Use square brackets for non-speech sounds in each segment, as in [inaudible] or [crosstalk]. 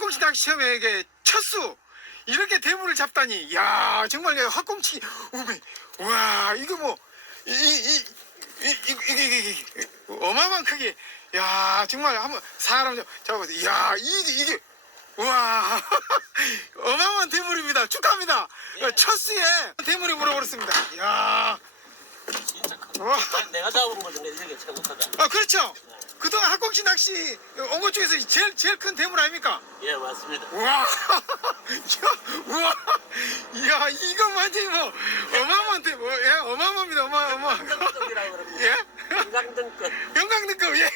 학꽁치 낚시 처음에 이게 첫수 이렇게 대물을 잡다니 야 정말 학꽁치 우메 와 이거 뭐이이 이, 이, 이게, 이게, 어마어마한 크기. 야, 정말 한번 사람 좀 잡아보세요. 야, 이게, 이게, 와, 어마어마한 대물입니다. 축하합니다. 첫 수에 대물이 물어버렸습니다. 야, 진짜 커. 와, 내가 잡은 거 중에 이게 최고 크다. 아, 그렇죠. 그동안 학꽁치 낚시 온것 중에서 제일, 제일 큰 대물 아닙니까? 예, 맞습니다. 우와, [laughs] 야, 우와, 야, 이거 완전히 뭐, 어마어마한 대, 뭐, 예, 어마어마합니다. 어마, 어마. 건강등급이라고 그럽니다. 예? 건강등급. 영광등급 예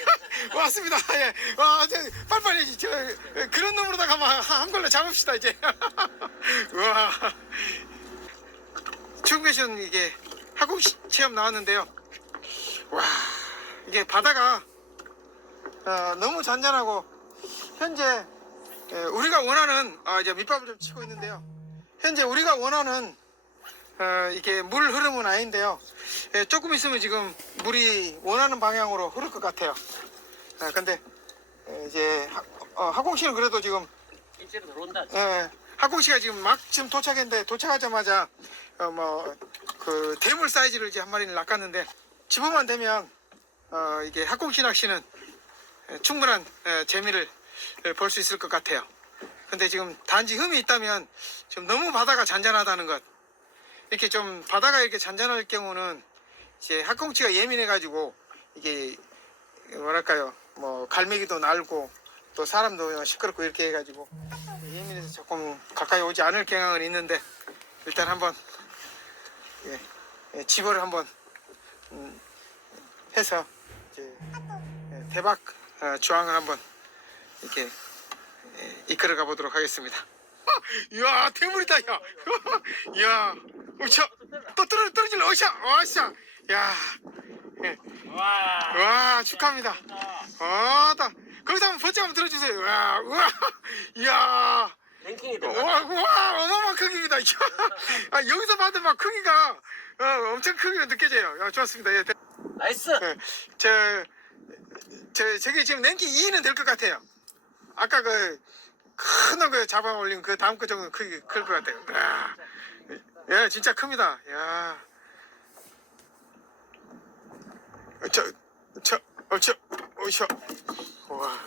왔습니다 예 와, 저, 빨리빨리 저 그런 놈으로다가 한번 한 걸로 잡읍시다 이제 [laughs] 와 중계션 이게 학국 시- 체험 나왔는데요 와 이게 바다가 어, 너무 잔잔하고 현재 예, 우리가 원하는 아, 이제 밑밥을 좀 치고 있는데요 현재 우리가 원하는 어, 이게 물 흐름은 아닌데요. 예, 조금 있으면 지금 물이 원하는 방향으로 흐를 것 같아요. 아, 근데 예, 이제 하, 어, 하공 씨는 그래도 지금 입질이 들어온다. 예, 하공 씨가 지금 막 지금 도착했는데 도착하자마자 어, 뭐그 대물 사이즈를 이제 한 마리를 낚았는데 집어만 되면 어, 이게 학공씨 낚시는 예, 충분한 예, 재미를 볼 수 있을 것 같아요. 근데 지금 단지 흠이 있다면 지금 너무 바다가 잔잔하다는 것. 이렇게 좀 바다가 이렇게 잔잔할 경우는 이제 학꽁치가 예민해 가지고 이게 뭐랄까요 뭐 갈매기도 날고 또 사람도 시끄럽고 이렇게 해가지고 예민해서 조금 가까이 오지 않을 경향은 있는데 일단 한번 예, 예, 집어를 한번 음, 해서 이제 예, 대박 어, 주황을 한번 이렇게 예, 이끌어 가보도록 하겠습니다. 이야 대물이다 야, [laughs] 야, 우차 또 떨어 떨어질래, 어샤, 어샤, 야, 예. 와. 와 축하합니다. 아다 거기서 한번 번쩍 한번 들어주세요. 와, 우와, 이야, 랭킹이 와. 와, 어마어마한 크기입니다. 이야, 아, 여기서 봐도 막 크기가 어, 엄청 크기가 느껴져요. 야, 좋았습니다. 예, 대- 나이스. 예, 저, 저, 저게 지금 랭킹 2는 될 것 같아요. 아까 그, 큰 거 잡아 올린 그 다음 거 정도 크기 클것 같아요. 야, 예, 진짜 큽니다. 야. 어, 저, 저, 어, 저, 어, 저. 와.